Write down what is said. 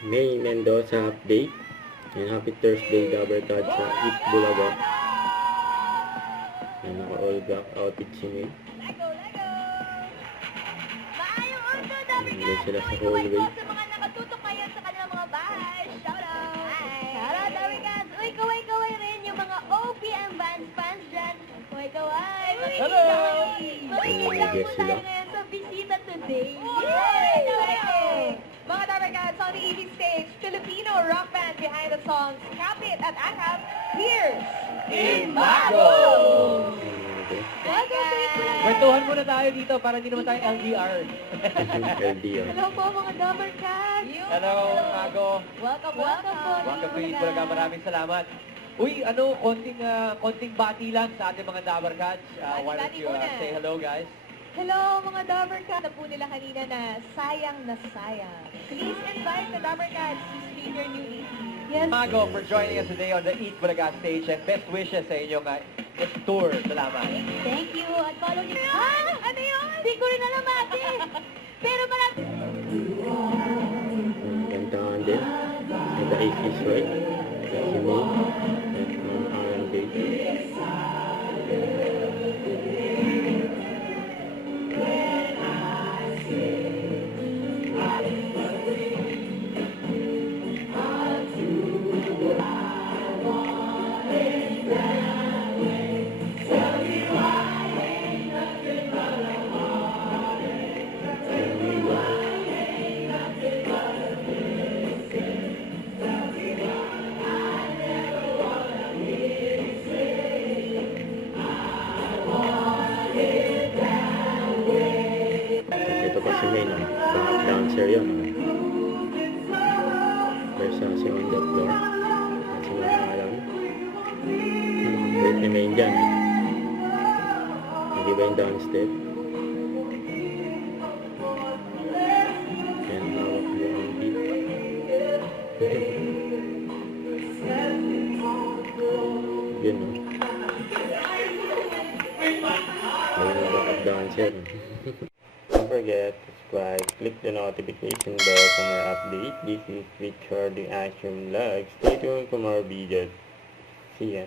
May Mendoza update. And happy Thursday, Dabarkad sa Eat Bulaga. Yan, naka-all black outfit si May. Maayong uso, Dabarkad! Nandun sila sa Kaway hallway. po sa mga nakatutok kayo sa kanilang mga bahay. Shoutout! Shoutout, Dabarkad! Uy, kaway-kaway rin yung mga OPM Bands fans dyan. Kaway-kaway! Hello! Makinig lang po tayo ngayon sa bisita today. Yay! Mga Dabarkad, on the evening stage, Filipino rock band behind the songs Kapit at Akap, here's Imago! Welcome! Kwentuhan muna tayo dito para hindi naman tayo LDR. LDR. Hello po mga Dabarkad! Hello, Mago. Welcome po! Welcome to Eat Bulaga. Maraming salamat. Uy, konting bati lang sa ating mga Dabarkads. Why don't you say hello, guys? Hello mga Dabarkad! Na po nila kanina na sayang na sayang. Please invite the Dabarkads to stream your new EP. Yes. Mago, for joining us today on the Eat Bulaga stage and best wishes sa inyong tour. Salamat. Thank you. At follow niyo. Ha? Ano yun? Hindi ko rin alam ate. Pero marami. Kantahan din. The 80s, right? Si May. At R&B. Ito pa si May, no? Back dancer yun, no? Versace on the floor. At si mga alam. Wait ni May dyan. Hindi ba yung dance step? Yan, hawak mo ang beat. Yun, no? Ayun ang backup dancer. Don't forget to subscribe, click the notification bell for more updates. This is Richard, the Action Vlog. Stay tuned for more videos. See ya.